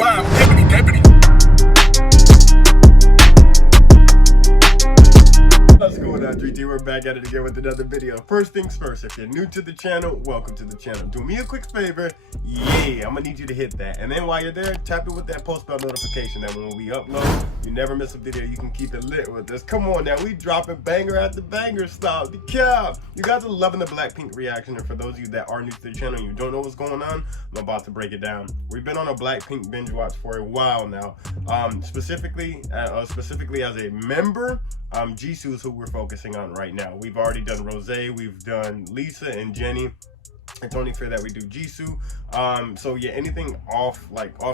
Wow, deputy, deputy. What's going on, DreamTeam? We're back at it again with another video. First things first, if you're new to the channel, welcome to the channel. Do me a quick favor, I'm gonna need you to hit that. And then while you're there, tap it with that post bell notification. That when we upload, you never miss a video. You can keep it lit with us. Come on now, we dropping banger after banger. Stop the cap. You guys are loving the BLACKPINK reaction. And for those of you that are new to the channel and you don't know what's going on, I'm about to break it down. We've been on a BLACKPINK binge watch for a while now. Specifically as a member, Jisoo is who we're focusing on right now. We've already done Rosè, we've done Lisa and Jennie. It's only fair that we do Jisoo. So yeah, anything off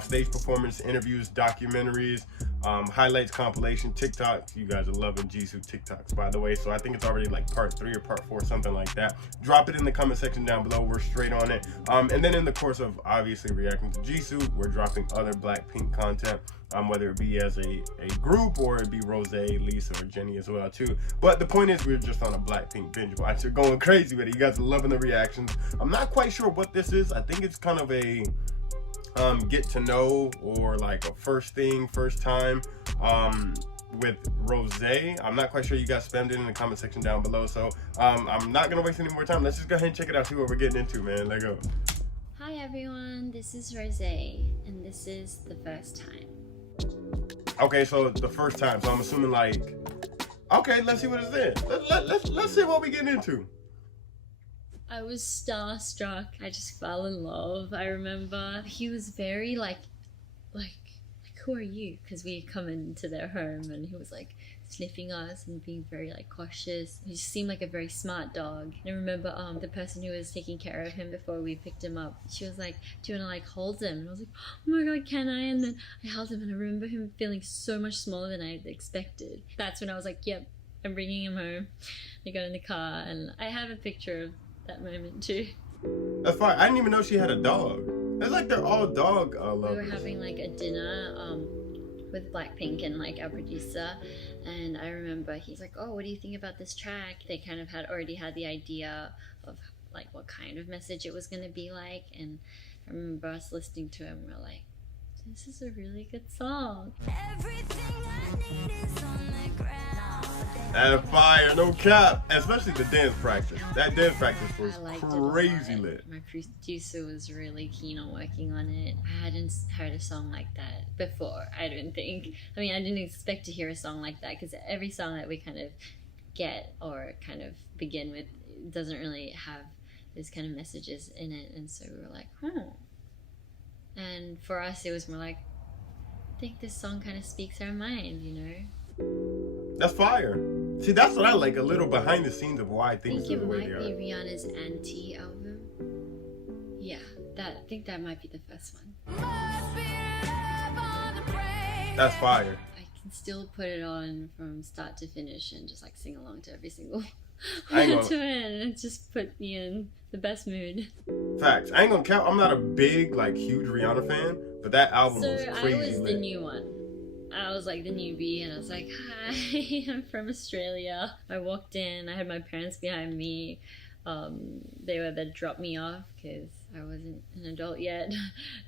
stage performance, interviews, documentaries, highlights, compilation, TikToks. You guys are loving Jisoo TikToks, by the way. So I think it's already like part 3 or part 4, something like that. Drop it in the comment section down below. We're straight on it. And then in the course of obviously reacting to Jisoo, we're dropping other BLACKPINK content. Whether it be as a group or it be Rosè, Lisa, or Jennie as well too. But the point is, we're just on a BLACKPINK binge watch. You're going crazy with it. You guys are loving the reactions. I'm not quite sure what this is. I think it's kind of a get to know, or like a first time with Rosè. I'm not quite sure. You guys spammed it in the comment section down below. So I'm not gonna waste any more time. Let's just go ahead and check it out, see what we're getting into, man. Let's go. Hi everyone, this is Rosè, and this is the first time. Okay, so the first time, so I'm assuming like, okay, let's see what it's in. Let's see what we getting into. I was starstruck. I just fell in love. I remember he was very like, who are you? Because we come into their home and he was like sniffing us and being very like cautious. He just seemed like a very smart dog. And I remember the person who was taking care of him before we picked him up, she was like, do you want to like hold him? And I was like, oh my god, can I? And then I held him and I remember him feeling so much smaller than I expected. That's when I was like, yep, I'm bringing him home. I got in the car and I have a picture of that moment too. That's fine. I didn't even know she had a dog. It's like they're all dog lovers. We were having like a dinner with BLACKPINK and like our producer, and I remember he's like, oh, what do you think about this track? They kind of already had the idea of like what kind of message it was going to be like, and I remember us listening to him, we're like, this is a really good song. Everything I need is on the ground. And fire, no cap. Especially the dance practice. That dance practice was crazy lit. My producer was really keen on working on it. I hadn't heard a song like that before, I don't think. I mean, I didn't expect to hear a song like that, because every song that we kind of get or kind of begin with doesn't really have those kind of messages in it. And so we were like, And for us, it was more like, I think this song kind of speaks our mind, you know? That's fire. See, that's what I like, a little behind the scenes of why things are the way they are. I think it might be Rihanna's Anti album. Yeah, I think that might be the first one. That's fire. I can still put it on from start to finish and just like sing along to every single I ain't to it, and it just put me in the best mood. Facts. I ain't gonna count. I'm not a big, like, huge Rihanna fan, but that album was crazy. I was lit. the new one. I was like the newbie, and I was like, hi, I'm from Australia. I walked in, I had my parents behind me. They were there to drop me off because I wasn't an adult yet.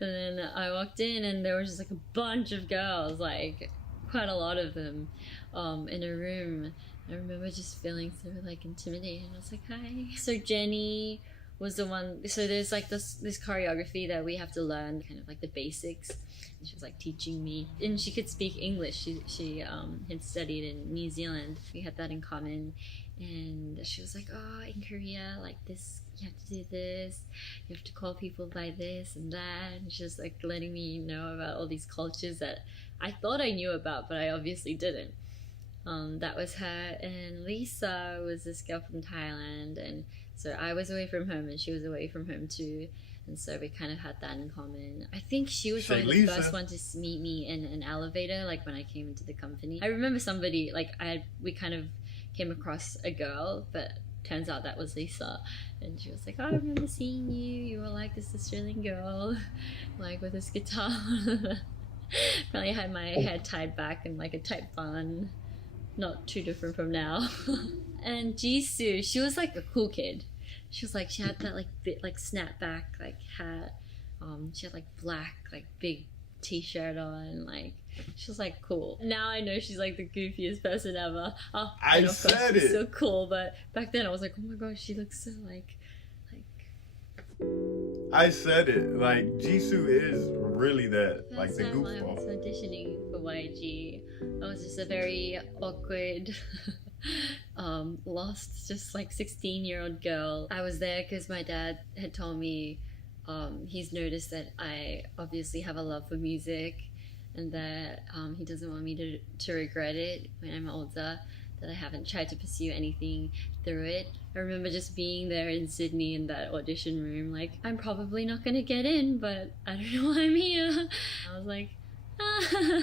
And then I walked in and there was just like a bunch of girls, like quite a lot of them, in a room. I remember just feeling so like intimidated. I was like, hi. So Jennie was the one, so there's like this choreography that we have to learn, kind of like the basics. And she was like teaching me, and she could speak English. She had studied in New Zealand. We had that in common. And she was like, oh, in Korea, like this, you have to do this, you have to call people by this and that. And she was like letting me know about all these cultures that I thought I knew about, but I obviously didn't. That was her. And Lisa was this girl from Thailand, and so I was away from home and she was away from home too, and so we kind of had that in common. I think she was probably the first one to meet me in an elevator, like when I came into the company. I remember somebody, like we kind of came across a girl, but turns out that was Lisa, and she was like, oh, I remember seeing you, you were like this Australian girl, like with this guitar. Probably had my hair tied back in like a tight bun. Not too different from now. And Jisoo, she was like a cool kid. She was like, she had that like bit like snapback like hat. She had like black like big t-shirt on, like she was like cool. Now I know she's like the goofiest person ever. Oh, I and of course said she's it. so cool, but back then I was like, oh my gosh, she looks so like I said it. Like Jisoo is really that, like the first time I was goofball. auditioning for YG, I was just a very awkward lost, just like 16-year-old girl. I was there because my dad had told me he's noticed that I obviously have a love for music, and that he doesn't want me to regret it when I'm older, that I haven't tried to pursue anything through it. I remember just being there in Sydney in that audition room, like, I'm probably not gonna get in, but I don't know why I'm here. I was like, ah.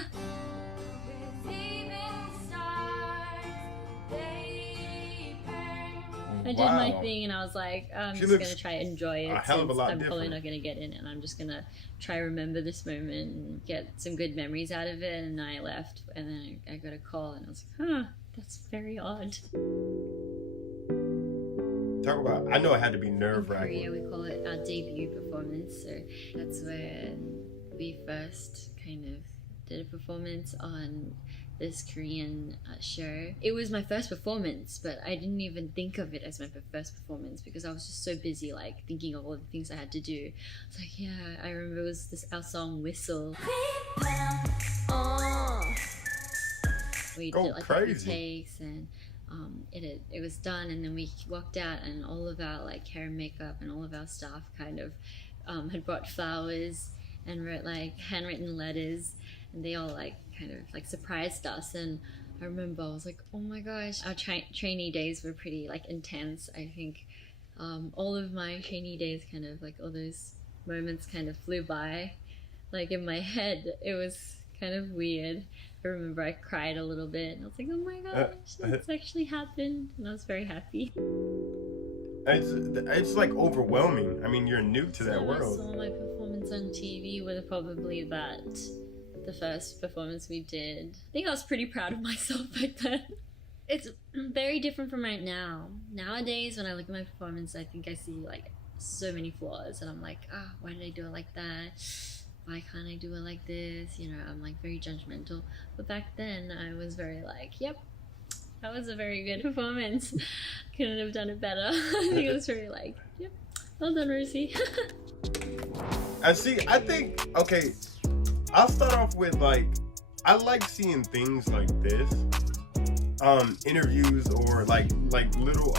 I did my thing, and I was like, I'm She just looks gonna try and enjoy it. a hell of a since lot I'm probably different. not gonna get in, and I'm just gonna try remember this moment and get some good memories out of it. And I left, and then I got a call, and I was like, huh, that's very odd. Talk about, I know it had to be In nerve-wracking. Korea, we call it our debut performance, so that's when we first kind of did a performance on this Korean show. It was my first performance, but I didn't even think of it as my first performance because I was just so busy, like, thinking of all the things I had to do. I was like, yeah, I remember it was our song Whistle. We Go did like a few crazy. takes, and it was done, and then we walked out, and all of our like hair and makeup and all of our staff kind of had brought flowers and wrote like handwritten letters, and they all like kind of like surprised us. And I remember I was like, oh my gosh, our trainee days were pretty like intense. I think all of my trainee days, kind of like all those moments kind of flew by. Like in my head, it was kind of weird. I remember I cried a little bit, and I was like, oh my gosh, it's actually happened, and I was very happy. It's like overwhelming. I mean, you're new to that I world. saw my performance on TV was probably the first performance we did. I think I was pretty proud of myself back then. It's very different from right now. Nowadays, when I look at my performance, I think I see like so many flaws, and I'm like, why did I do it like that? Why can't I do it like this? You know, I'm like very judgmental. But back then, I was very like, yep, that was a very good performance. Couldn't have done it better. I think it was very like, yep, well done, Rosie. I think, okay, I'll start off with like, I like seeing things like this, interviews or like little,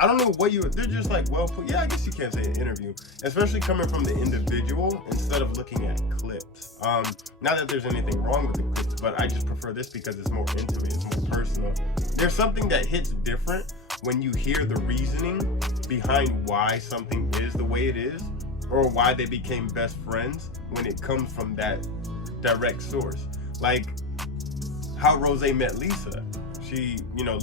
I don't know what they're just like, well put. Yeah, I guess you can't say an interview, especially coming from the individual instead of looking at clips. Not that there's anything wrong with the clips, but I just prefer this because it's more intimate, it's more personal. There's something that hits different when you hear the reasoning behind why something is the way it is, or why they became best friends when it comes from that direct source. Like how Rosè met Lisa.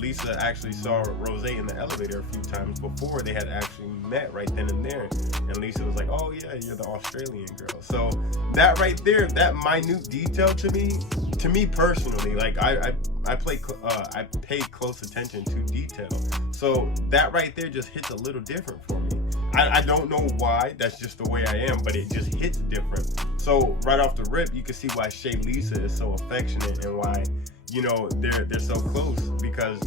Lisa actually saw Rosè in the elevator a few times before they had actually met right then and there. And Lisa was like, oh yeah, you're the Australian girl. So that right there, that minute detail to me personally, like I pay close attention to detail. So that right there just hits a little different for me. I don't know why, that's just the way I am, but it just hits different. So right off the rip, you can see why Shay Lisa is so affectionate and why, they're so close, because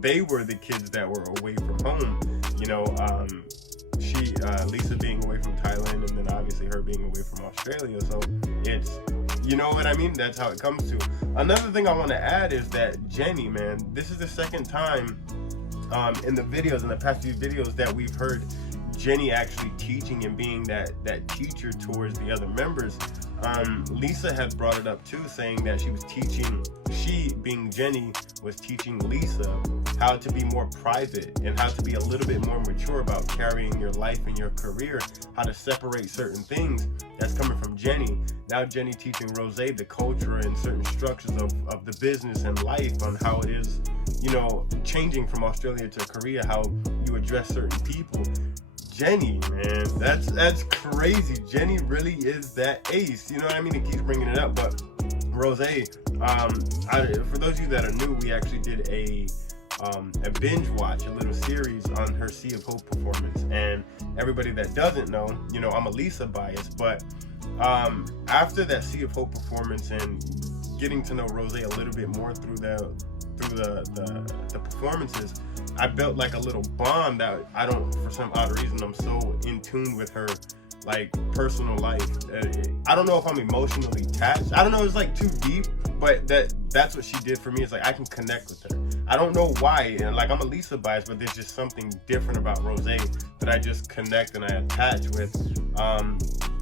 they were the kids that were away from home. Lisa being away from Thailand, and then obviously her being away from Australia. So it's, you know what I mean? That's how it comes to. Another thing I want to add is that Jennie, man, this is the second time in the past few videos that we've heard Jennie actually teaching and being that teacher towards the other members. Lisa had brought it up too, saying that she being Jennie was teaching Lisa how to be more private and how to be a little bit more mature about carrying your life and your career, how to separate certain things. That's coming from Jennie. Now Jennie teaching Rosè the culture and certain structures of the business and life, on how it is, changing from Australia to Korea, how you address certain people. Jennie, man, that's crazy. Jennie really is that ace. You know what I mean? It keeps bringing it up, but Rosè, for those of you that are new, we actually did a a binge watch, a little series on her Sea of Hope performance. And everybody that doesn't know, you know, I'm a Lisa bias, but after that Sea of Hope performance and getting to know Rosè a little bit more through the performances, I built like a little bond that I don't, for some odd reason, I'm so in tune with her like personal life. I don't know if I'm emotionally attached. I don't know, it's like too deep, but that's what she did for me. It's like I can connect with her. I don't know why, and like I'm a Lisa bias, but there's just something different about Rosè that I just connect and I attach with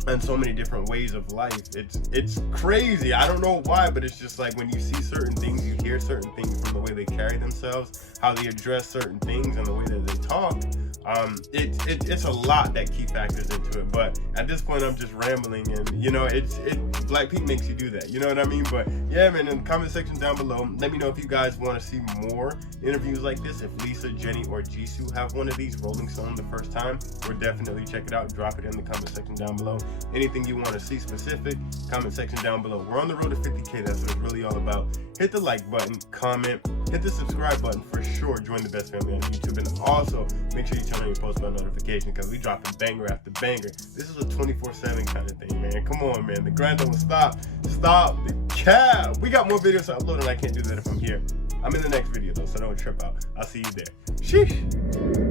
in so many different ways of life. It's crazy. I don't know why, but it's just like when you see certain things, you hear certain things from the way they carry themselves, how they address certain things, and the way that they talk. It's a lot that key factors into it, but at this point I'm just rambling, and you know, BLACKPINK makes you do that, you know what I mean? But yeah, man, in the comment section down below, let me know if you guys want to see more interviews like this. If Lisa, Jennie, or Jisoo have one of these Rolling Stone the first time, we'll definitely check it out. Drop it in the comment section down below. Anything you want to see specific, comment section down below. We're on the road to 50K. That's what it's really all about. Hit the like button, comment, hit the subscribe button for sure. Join the best family on YouTube, and also make sure you turn on your post bell notification, because we dropping banger after banger. This is a 24/7 kind of thing, man. Come on, man. The grind don't stop. Stop the cap. We got more videos to upload, and I can't do that if I'm here. I'm in the next video though, so don't trip out. I'll see you there. Sheesh.